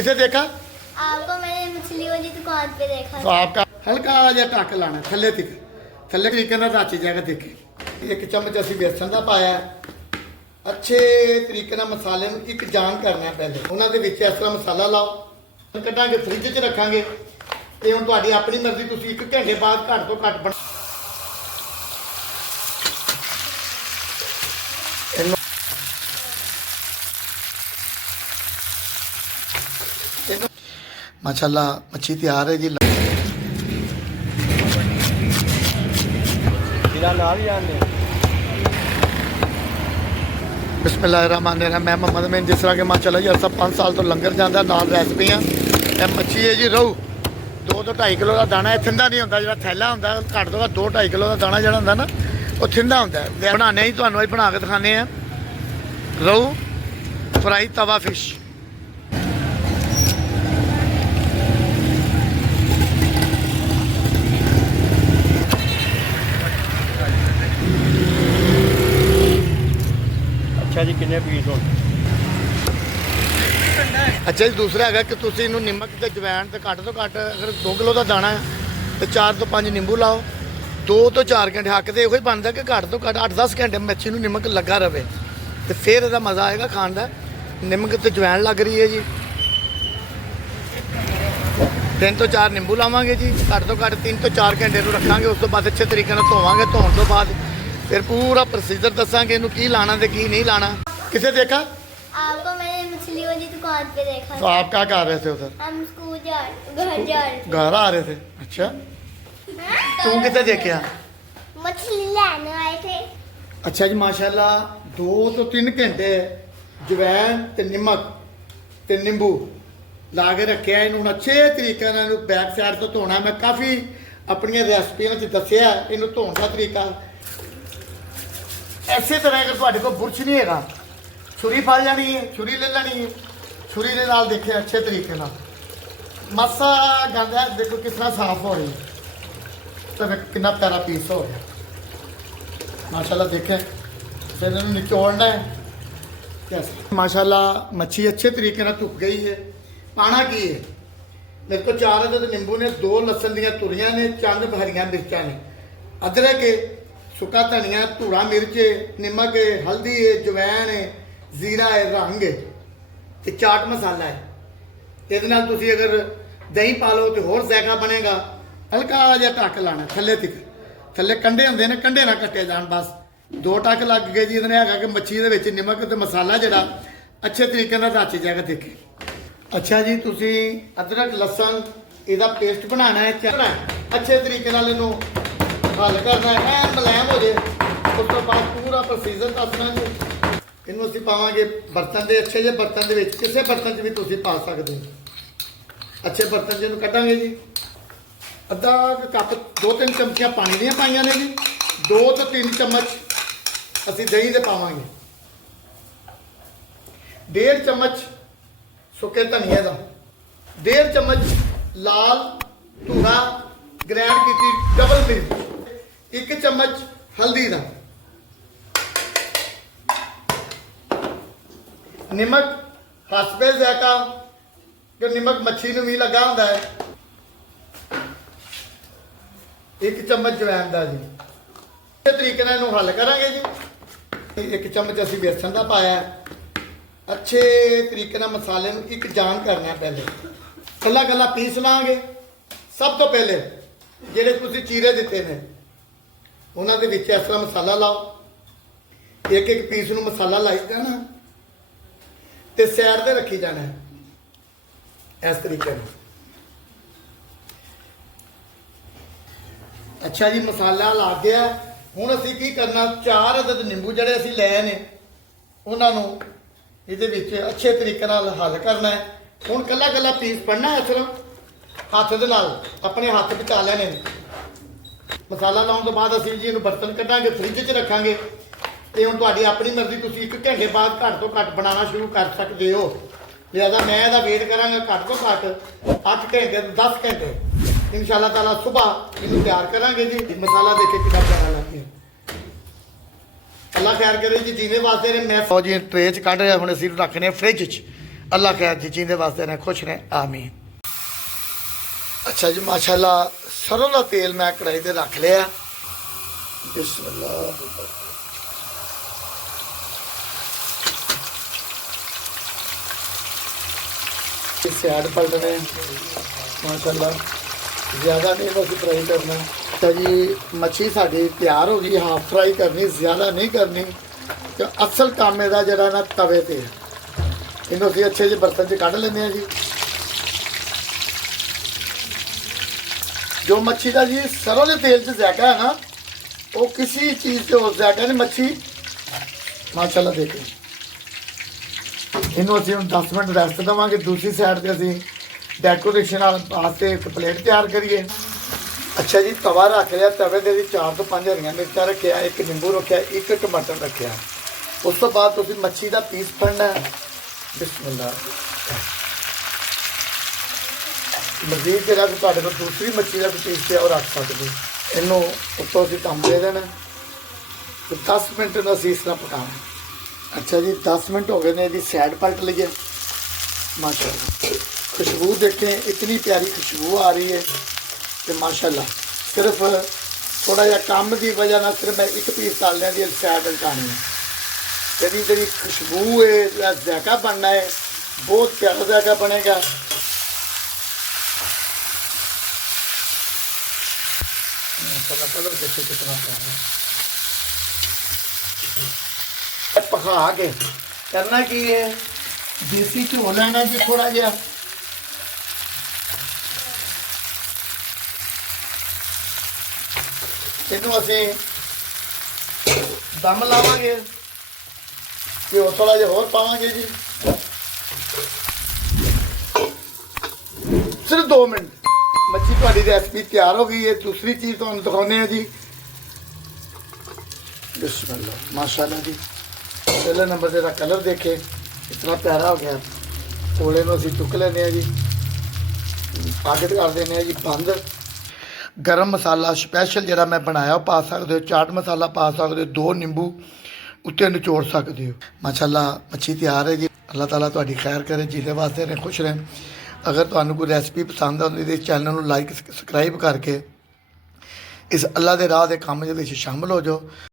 किसे देखा? आपको मैंने मछली वाली दुकान पे देखा। तो आपका हल्का जिहा ढक लाना थल्ले तक, थल्ले तरीके नाल रच जाएगा। देखे एक चम्मच असीं बेसन का पाया, अच्छे तरीके नाल मसाले नूं एक जान करना है। पहले उन्हां दे विच इस तरह मसाला लाओ, कटांगे फ्रिज च रखांगे। ते हुण तुहाडी अपनी मर्जी, तुसीं 1 घंटे बाद घੱਟ ਤੋਂ ਘੱਟ बना माशाल्लाह मच्छी तैयार है जी। बिस्मिल्लाहिर्रहमानिर्रहीम। मैं मोहम्मद अमीन। जिस तरह के माशाल्लाह जी अरसा 5 साल तो लंगर जाता नाल रेसिपियाँ। यह मच्छी है जी रहू, 2 ਤੋਂ 2.5 किलो का दाना है। थिंदा नहीं होंदा, जो थैला होंदा घੱਟ ਤੋਂ ਘੱਟ 2-2.5 किलो का दाना जो होंदा ना वो थिंदा होंदा है। बनाने ही तुहानूं अज बना के दिखाने हैं रहू फ्राई तवा फिश। अच्छा जी किन्ने पीस हो? अच्छा जी दूसरा है कि तुम इनू निमक ते जवैन ते घੱਟ ਤੋਂ घੱਟ अगर 2 किलो का दाना है तो 4 ਤੋਂ 5 नींबू लाओ। 2 ਤੋਂ 4 घंटे हक तो यही बनता कि घੱਟ ਤੋਂ ਘੱਟ 8-10 घंटे मच्छी में निमक लगा रहे तो फिर यदा मज़ा आएगा खाण का। निमक ते जवैन लग रही है जी। 3 ਤੋਂ 4 नींबू लावांगे जी। घੱਟ ਤੋਂ घੱਟ 3 ਤੋਂ 4 घंटे रखांगे। उस तो बाद अच्छे तरीके से धोवांगे। धोने तो बाद फिर पूरा प्रोसीजर दसांगे इनू की लाना ते की नहीं लाना। किसे देखा? आपको मैंने मछली वाली दुकान पे देखा। तो आप क्या कर रहे थे उधर? हम स्कूल घर जा रहे थे। घर आ रहे थे। अच्छा तू कितने देखा? मछली लेने आए थे। अच्छा जी माशाल्लाह 2 ਤੋਂ 3 घंटे जवैन ते निमक ते नींबू ला के रखे। इनू अच्छे तरीके नाल बैक साइड तो धोना। मैं काफ़ी अपनी रेसिपियां दसिया इनू धोने का तरीका। इसे तरह अगर तुहाडे कोल बुरश नहीं है, छुरी फड़ जानी है, छुरी ले लेनी है। छुरी के नाल देखे अच्छे तरीके नाल मासा गंद है। देखो किस तरह साफ हो रही है, तो कितना प्यारा पीस हो गया माशाल्लाह। देखें फिर इन्हें निचोड़ना है कैसे। माशाल्लाह मच्छी अच्छे तरीके नाल धुप गई है। पाना की है मेरे को 4 अदद नींबू ने, 2 लसन दियां तुरियां ने, चंद हरियां मिर्चां ने, अदरक है, सुका धनिया, धूड़ा मिर्च है, नमक है, हल्दी है, जवैन है, जीरा है, रंग है ते चाट मसाला है। ये अगर दही पा लो तो होर जायका बनेगा। हल्का जिहा ढक लाना थल्ले तक, थल्ले कंढे होंदे ने, कंढे ना कट्टे जान। बस 2 टक लग गए जी। इहदे है कि मच्छी दे विच नमक ते मसाला जिहड़ा अच्छे तरीके नाल रच जाएगा। देखे अच्छा जी तुसी अदरक लसन इहदा पेस्ट बनाना है। अच्छे तरीके नाल इहनूं हल करना है, मुलायम हो जाए। उस तो बाद पूरा प्रोसीजर दसना जी। इनू असीं पावांगे बर्तन के, अच्छे जे बर्तन के, किसी बर्तन च भी तुसीं पा सकते हो। अच्छे बर्तन च इनू कटांगे जी। अद्धा कप 2-3 चमचियां पानी दियां पाईयां ने जी। 2 ਤੋਂ 3 चम्मच असीं दही दे पावांगे। 1.5 चम्मच सुके धनिए का, 1.5 चम्मच लाल धूड़ा ग्रैंड की डबल मिर्च, 1 चम्मच हल्दी का, नमक हसबे जायका कि नमक मच्छी में भी लगा होंदा है, 1 चम्मच जवैन का जी। इस तरीके नाल इहनूं हल करांगे जी। 1 चम्मच असीं बेसन का पाया। अच्छे तरीके नाल मसाले नूं एक जान करना है। पहले कला कला पीस लांगे। सब तो पहले ਜਿਹੜੇ ਤੁਸੀਂ ਚੀਰੇ ਦਿੱਤੇ ਨੇ ਉਹਨਾਂ ਦੇ ਵਿੱਚ ਇਸ ਤਰ੍ਹਾਂ ਮਸਾਲਾ ਲਾਓ। ਇੱਕ ਪੀਸ ਨੂੰ ਮਸਾਲਾ ਲਾਈ ਜਾਣਾ ਤੇ ਸਾਈਡ ਤੇ ਰੱਖੀ ਜਾਣਾ ਹੈ ਇਸ ਤਰੀਕੇ ਨਾਲ। ਅੱਛਾ ਜੀ ਮਸਾਲਾ ਲੱਗ ਗਿਆ। ਹੁਣ ਅਸੀਂ ਕੀ ਕਰਨਾ, 4 ਅਦਦ ਨਿੰਬੂ ਜਿਹੜੇ ਅਸੀਂ ਲਏ ਨੇ ਉਹਨਾਂ ਨੂੰ ਇਹਦੇ ਵਿੱਚ ਅੱਛੇ ਤਰੀਕੇ ਨਾਲ ਹੱਲ ਕਰਨਾ ਹੈ। ਹੁਣ ਕੱਲਾ ਕੱਲਾ ਪੀਸ ਪੜਨਾ ਇਸ ਤਰ੍ਹਾਂ हथ दे नाल अपने हाथ बचा लेने। मसाला लाने तो बाद असीं जी इहनूं बर्तन कढ़ांगे, फ्रिज च रखांगे। तो हुण तुहाडी अपनी मर्जी, तुसीं 1 घंटे बाद घੱਟ ਤੋਂ घੱट बनाना शुरू कर सकते हो। लिहाजा मैं इहदा वेट करांगा घੱਟ ਤੋਂ घੱट 8 घंटे 10 घंटे इंशाअल्लाह ताला सुबह इहनूं तैयार करांगे जी। मसाला देखे कितना प्यारा लग गया। अल्लाह खैर करे जी। जीने वास्ते ने मैं जी ट्रे च कढ़ रहा। हुण असीं रखने फ्रिज च अल्लाह खैर जी जींदे वास्ते ने खुश ने आमीन। अच्छा जी माशाल्लाह सरों का तेल मैं कढ़ाई ते रख लिया। बिस्मिल्लाह। सैड पलटने माशाल्लाह ज़्यादा नहीं बस फ्राई करना। अच्छा जी मच्छी साड़ी तैयार हो गई, हाफ फ्राई करनी, ज़्यादा नहीं करनी। तो असल काम ਇਹਦਾ ਜਿਹੜਾ ਨਾ ਤਵੇ ਤੇ ਇਹਨੂੰ ਅਸੀਂ ਅੱਛੇ ਜਿਹੇ ਬਰਤਨ 'ਚ ਕੱਢ ਲੈਂਦੇ ਹਾਂ ਜੀ। जो मच्छी का जी सरों के तेल च जायका है ना वो किसी चीज़ से हो जायका नहीं। मच्छी माशाल्लाह देखो इनू असं 10 मिनट रेस्ट देवांगे। दूसरी साइड से असी डेकोरेशन वास्ते एक प्लेट तैयार करिए। अच्छा जी तवा रख लिया, तवे के 4 तो 5 हरियां मिर्चा रखिया, एक नींबू रखिया, एक टमाटर रखिया। उस तो बाद तुसीं मच्छी का पीस फड़ना है। बिस्मिल्लाह। मजीद जरा भी तुहाडे कोल दूसरी मच्छी का पीस है और रख सकते इनू उत्तों असीं कम दे देना। तो 10 मिनट में असीं इस तरह पकाना। अच्छा जी 10 मिनट हो गए ने, इसकी सैड पलट लीजिए। माशाल्लाह खुशबू देखें, इतनी प्यारी खुशबू आ रही है कि माशाल्लाह। सिर्फ थोड़ा जिहा कम की वजह ना सिर्फ मैं एक पीस तालियां दी सैड पलटानी है। तेरी तेरी खुशबू है, जायका बनना है, बहुत प्यारा जायका बनेगा। कलर देखो कितना प्यारा। पका के करना की है, देसी घ्यो लेना जी थोड़ा जिहा, इनू असीं दम लावांगे। घ्यो थोड़ा जिहा होर पावांगे जी, सिर्फ 2 मिनट। मच्छी ਤੁਹਾਡੀ रेसिपी तैयार हो गई है। दूसरी चीज़ ਤੁਹਾਨੂੰ दिखाने हैं जी। बिस्मिल्लाह माशाल्लाह जी। पहले नंबर का कलर देखे इतना प्यारा हो गया। कोले में असीं चुक लेने जी, अग कर देने जी बंद। गरम मसाला स्पैशल जरा मैं बनाया पा सकते हो, चाट मसाला पा सकते हो, 2 नींबू उत्ते निचोड़ सकते हो। माशाल्लाह मच्छी तैयार है जी। अल्लाह ताला तुहाडी खैर करे, जिहदे वास्ते ने खुश रहें। अगर तुहानू कोई रेसिपी पसंद आती तो इस चैनल को लाइक सबसक्राइब करके इस अल्लाह के राह के काम शामिल हो जाओ।